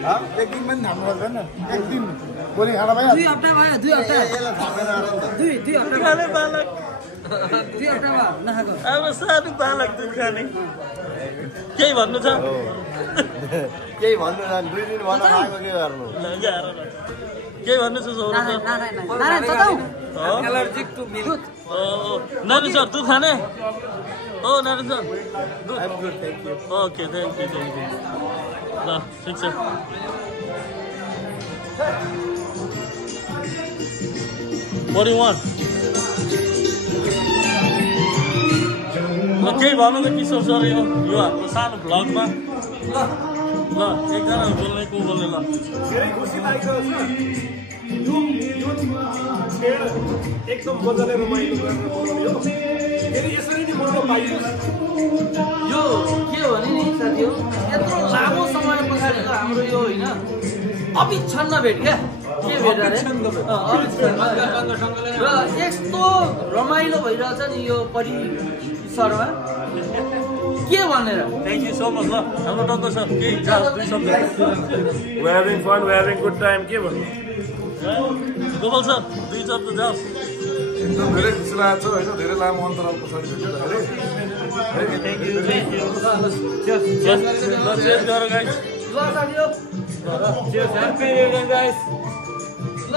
एक दिन पनि थाम्नु पर्दैन एक दिन भोलि खाना भयो 2 हप्ता भयो 2 हप्ता यसलाई थामेर आएर नि त 2 हप्ता खाने बालक 2 हप्ता भयो नखाएको अब सानो बालक दुध खाने केही भन्नु छ केही भन्नु जान 2 दिन भन्न आएको के गर्नु केही भन्नु छ नारायण तताउ allergic to milk Narayan sir दुध खाने ओ Narayan sir I'm good, thank you. Okay thank you ल ठिक छ What do you want? ल केही भन्नु त किशोर सर यो हाम्रो सानो भ्लगमा ल एकजना बोल्ने को बोल्ने ल धेरै खुसी लागिरहेको छ यो एकदम मजाले रमाइलो गरेर बनाउने हो फेरि यसरी नै मजा पाइयोस् यो के हो भने नि साथी हो यत्रो लामो समय पछाडिको हाम्रो यो होइन अविच्छिन्न भेट क्या के भेट अरे र यस्तो रमाइलो भइरहेछ नि यो परिसरमा के भनेर थ्याङ्क यू सो मच ल हाम्रो टक्क सर केही दुई शब्द We're having fun, we're having good time के भन्नु गोपाल सर दुई शब्द जाओस् एकदम धेरै खुसी लागेको छ होइन धेरै लामो अन्तराल पछाडि भेट्दाखेरि थ्याङ्क यू ल चेस गर गाइस ल साथी हो Cheers, happy New Year guys. ल